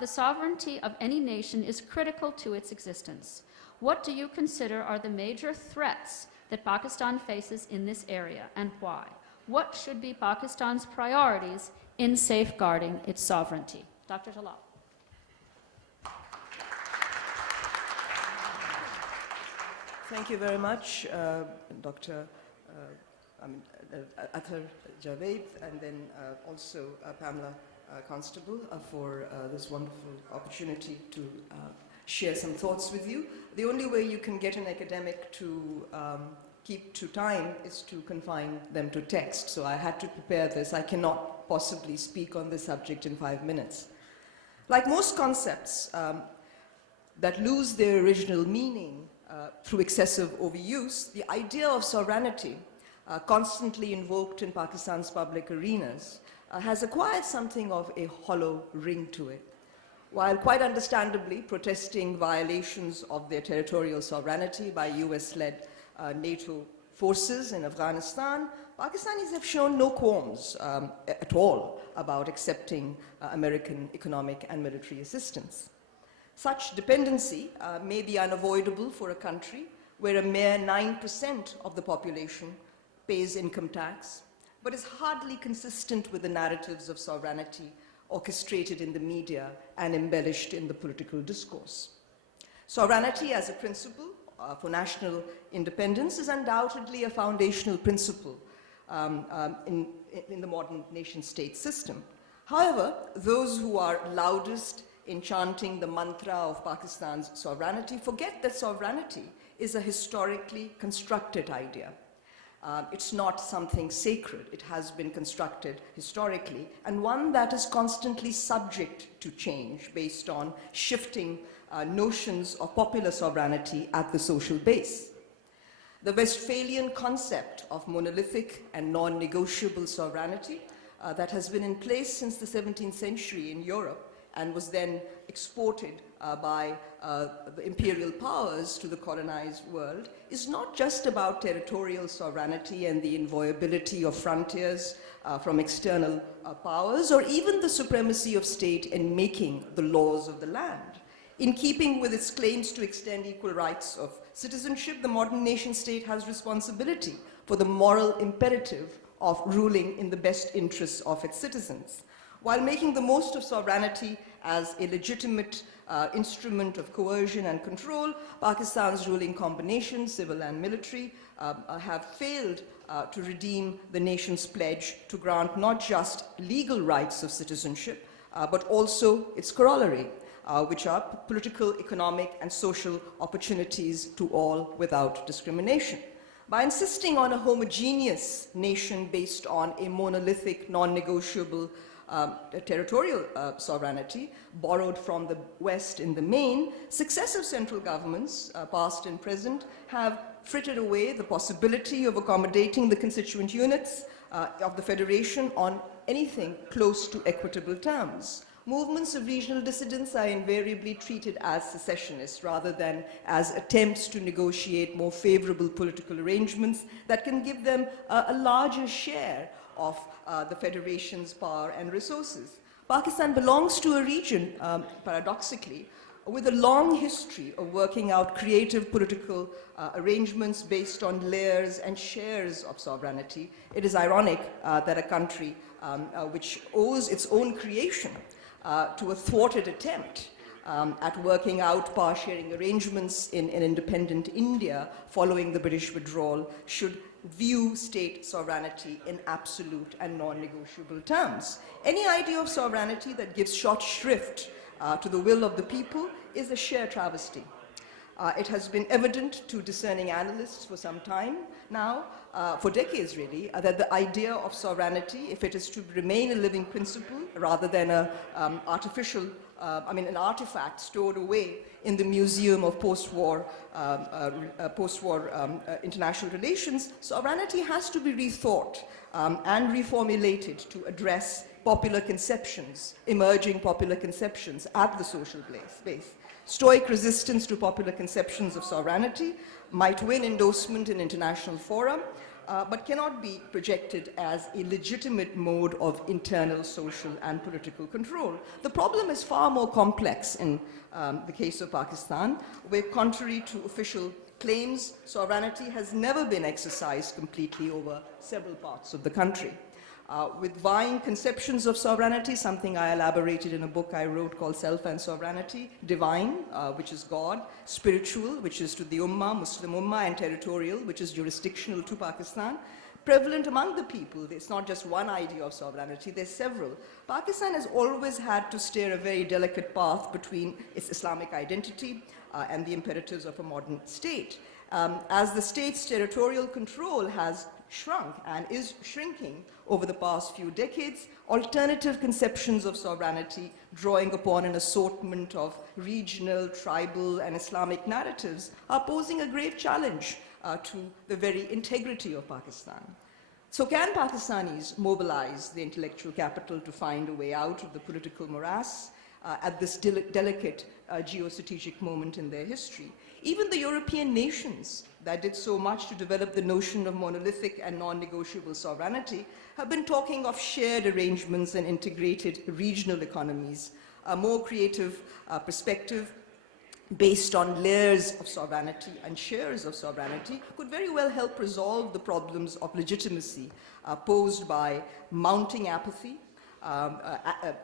The sovereignty of any nation is critical to its existence. What do you consider are the major threats that Pakistan faces in this area, and why? What should be Pakistan's priorities in safeguarding its sovereignty? Dr. Talal. Thank you very much, Dr. Athar Javed, and then also Pamela Constable for this wonderful opportunity to share some thoughts with you. The only way you can get an academic to keep to time is to confine them to text. So I had to prepare this. I cannot possibly speak on this subject in 5 minutes. Like most concepts that lose their original meaning through excessive overuse, the idea of sovereignty, constantly invoked in Pakistan's public arenas, has acquired something of a hollow ring to it. While quite understandably protesting violations of their territorial sovereignty by US-led NATO forces in Afghanistan, Pakistanis have shown no qualms at all about accepting American economic and military assistance. Such dependency may be unavoidable for a country where a mere 9% of the population pays income tax, but is hardly consistent with the narratives of sovereignty orchestrated in the media and embellished in the political discourse. Sovereignty as a principle for national independence is undoubtedly a foundational principle in the modern nation-state system. However, those who are loudest in chanting the mantra of Pakistan's sovereignty forget that sovereignty is a historically constructed idea. It's not something sacred. It has been constructed historically, and one that is constantly subject to change based on shifting notions of popular sovereignty at the social base. The Westphalian concept of monolithic and non-negotiable sovereignty that has been in place since the 17th century in Europe and was then exported by the imperial powers to the colonized world is not just about territorial sovereignty and the inviolability of frontiers from external powers, or even the supremacy of state in making the laws of the land. In keeping with its claims to extend equal rights of citizenship, the modern nation-state has responsibility for the moral imperative of ruling in the best interests of its citizens. While making the most of sovereignty as a legitimate instrument of coercion and control, Pakistan's ruling combinations, civil and military, have failed to redeem the nation's pledge to grant not just legal rights of citizenship, but also its corollary, which are political, economic, and social opportunities to all without discrimination. By insisting on a homogeneous nation based on a monolithic, non-negotiable territorial sovereignty borrowed from the West in the main, successive central governments, past and present, have frittered away the possibility of accommodating the constituent units of the federation on anything close to equitable terms. Movements of regional dissidents are invariably treated as secessionists rather than as attempts to negotiate more favorable political arrangements that can give them a larger share of the Federation's power and resources. Pakistan belongs to a region, paradoxically, with a long history of working out creative political arrangements based on layers and shares of sovereignty. It is ironic that a country which owes its own creation to a thwarted attempt at working out power-sharing arrangements in an independent India following the British withdrawal should view state sovereignty in absolute and non-negotiable terms. Any idea of sovereignty that gives short shrift to the will of the people is a sheer travesty. It has been evident to discerning analysts for some time now, for decades really, that the idea of sovereignty, if it is to remain a living principle rather than an artifact stored away in the museum of post-war international relations, sovereignty has to be rethought and reformulated to address popular conceptions, emerging popular conceptions at the social base. Stoic resistance to popular conceptions of sovereignty might win endorsement in international fora, but cannot be projected as a legitimate mode of internal social and political control. The problem is far more complex in the case of Pakistan, where contrary to official claims, sovereignty has never been exercised completely over several parts of the country. With vying conceptions of sovereignty, something I elaborated in a book I wrote called Self and Sovereignty, divine, which is God, spiritual, which is to the Ummah, Muslim Ummah, and territorial, which is jurisdictional to Pakistan, prevalent among the people. It's not just one idea of sovereignty, there's several. Pakistan has always had to steer a very delicate path between its Islamic identity and the imperatives of a modern state. As the state's territorial control has shrunk and is shrinking over the past few decades, alternative conceptions of sovereignty, drawing upon an assortment of regional, tribal, and Islamic narratives, are posing a grave challenge to the very integrity of Pakistan. So can Pakistanis mobilize the intellectual capital to find a way out of the political morass at this delicate geostrategic moment in their history? Even the European nations that did so much to develop the notion of monolithic and non-negotiable sovereignty have been talking of shared arrangements and integrated regional economies. A more creative perspective based on layers of sovereignty and shares of sovereignty could very well help resolve the problems of legitimacy posed by mounting apathy,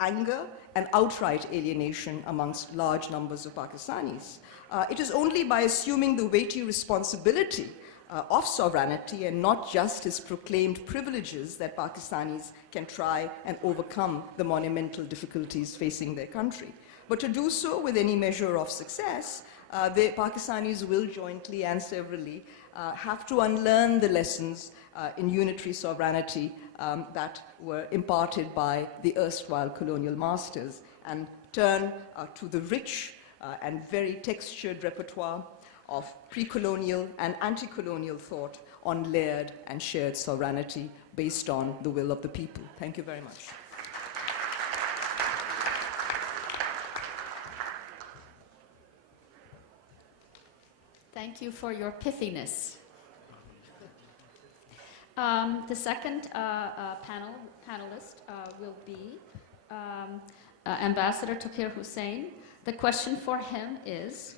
anger, and outright alienation amongst large numbers of Pakistanis. It is only by assuming the weighty responsibility of sovereignty and not just its proclaimed privileges that Pakistanis can try and overcome the monumental difficulties facing their country. But to do so with any measure of success, the Pakistanis will jointly and severally have to unlearn the lessons in unitary sovereignty that were imparted by the erstwhile colonial masters and turn to the rich and very textured repertoire of pre-colonial and anti-colonial thought on layered and shared sovereignty based on the will of the people. Thank you very much. Thank you for your pithiness. The second panelist will be Ambassador Taqir Hussain. The question for him is,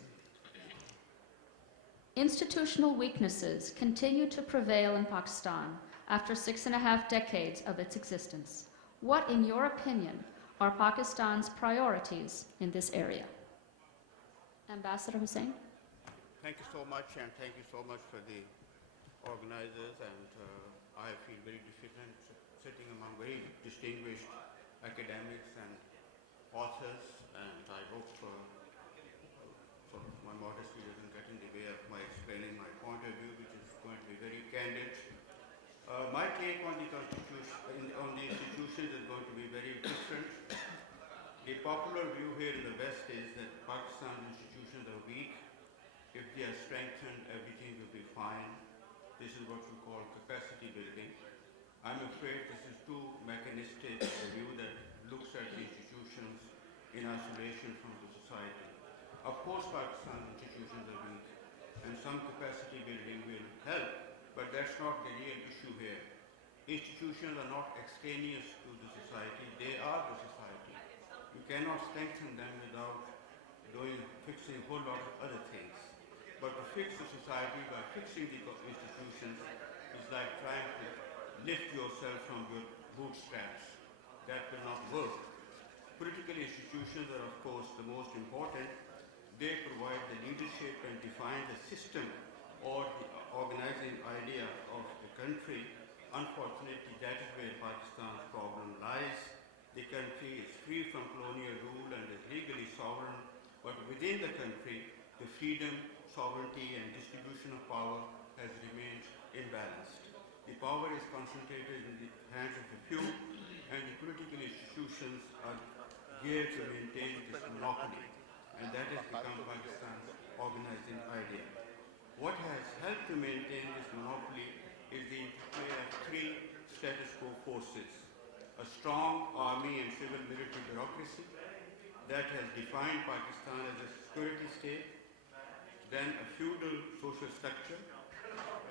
institutional weaknesses continue to prevail in Pakistan after 6.5 decades of its existence. What, in your opinion, are Pakistan's priorities in this area? Ambassador Hussain. Thank you so much, and thank you so much for the organizers, and I feel very diffident sitting among very distinguished academics and authors, and I hope my modesty doesn't get in the way of my explaining my point of view, which is going to be very candid. My take on the constitution, on the institutions is going to be very different. The popular view here in the West is that Pakistan's institutions are weak. If they are strengthened, everything will be fine. This is what we call capacity building. I'm afraid this is too mechanistic a view that looks at the institutions in isolation from the society. Of course, Pakistan's institutions are weak, and some capacity building will help, but that's not the real issue here. Institutions are not extraneous to the society, they are the society. You cannot strengthen them without fixing a whole lot of other things. But to fix the society by fixing the institutions is like trying to lift yourself from your bootstraps. That will not work. Political institutions are, of course, the most important. They provide the leadership and define the system or the organizing idea of the country. Unfortunately, that is where Pakistan's problem lies. The country is free from colonial rule and is legally sovereign, but within the country, the freedom, sovereignty, and distribution of power has remained imbalanced. The power is concentrated in the hands of a few, and the political institutions are geared to maintain this monopoly, and that has become Pakistan's organizing idea. What has helped to maintain this monopoly is the interplay of three status quo forces: a strong army and civil military bureaucracy that has defined Pakistan as a security state, then a feudal social structure,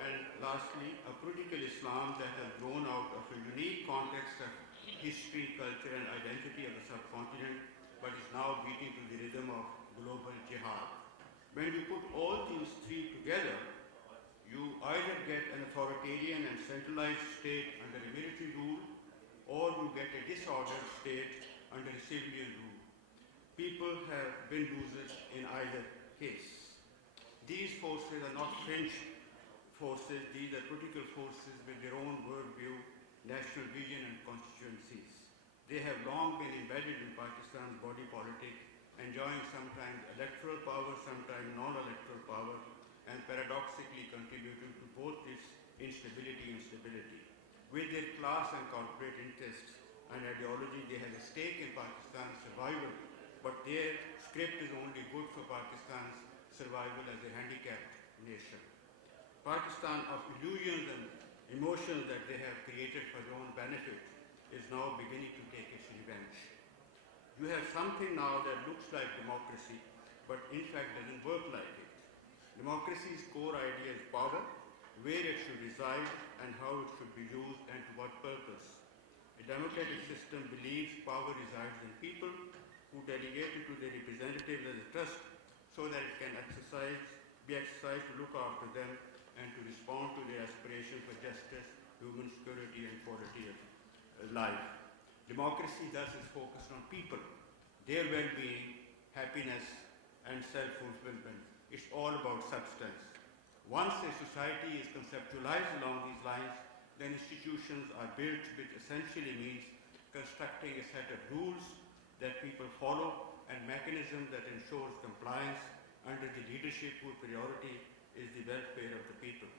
And lastly, a political Islam that has grown out of a unique context of history, culture, and identity of the subcontinent, but is now beating to the rhythm of global jihad. When you put all these three together, you either get an authoritarian and centralized state under a military rule, or you get a disordered state under a civilian rule. People have been losers in either case. These forces are not fringe forces, these are political forces with their own worldview, national vision, and constituencies. They have long been embedded in Pakistan's body politic, enjoying sometimes electoral power, sometimes non-electoral power, and paradoxically contributing to both its instability and stability. With their class and corporate interests and ideology, they have a stake in Pakistan's survival, but their script is only good for Pakistan's survival as a handicapped nation. Pakistan, of illusions and emotions that they have created for their own benefit, is now beginning to take its revenge. You have something now that looks like democracy, but in fact doesn't work like it. Democracy's core idea is power, where it should reside and how it should be used and to what purpose. A democratic system believes power resides in people who delegate it to their representatives as a trust so that it can be exercised to look after them and to respond to their aspirations for justice, human security, and quality of life. Democracy thus is focused on people, their well-being, happiness, and self-fulfillment. It's all about substance. Once a society is conceptualized along these lines, then institutions are built, which essentially means constructing a set of rules that people follow and mechanisms that ensures compliance under the leadership whose priority is the welfare of the people.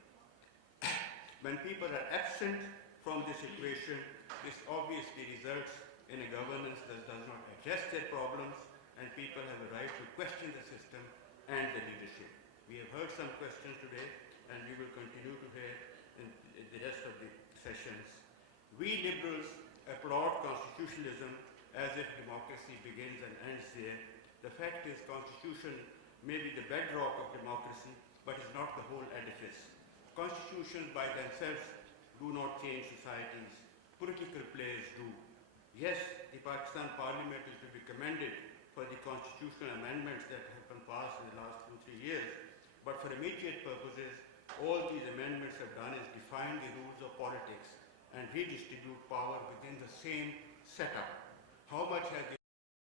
When people are absent from this equation, this obviously results in a governance that does not address their problems, and people have a right to question the system and the leadership. We have heard some questions today, and we will continue to hear in the rest of the sessions. We liberals applaud constitutionalism as if democracy begins and ends there. The fact is, constitution may be the bedrock of democracy, but is not the whole edifice. Constitutions by themselves do not change societies. Political players do. Yes, the Pakistan Parliament is to be commended for the constitutional amendments that have been passed in the last 2-3 years, but for immediate purposes, all these amendments have done is define the rules of politics and redistribute power within the same setup. How much has the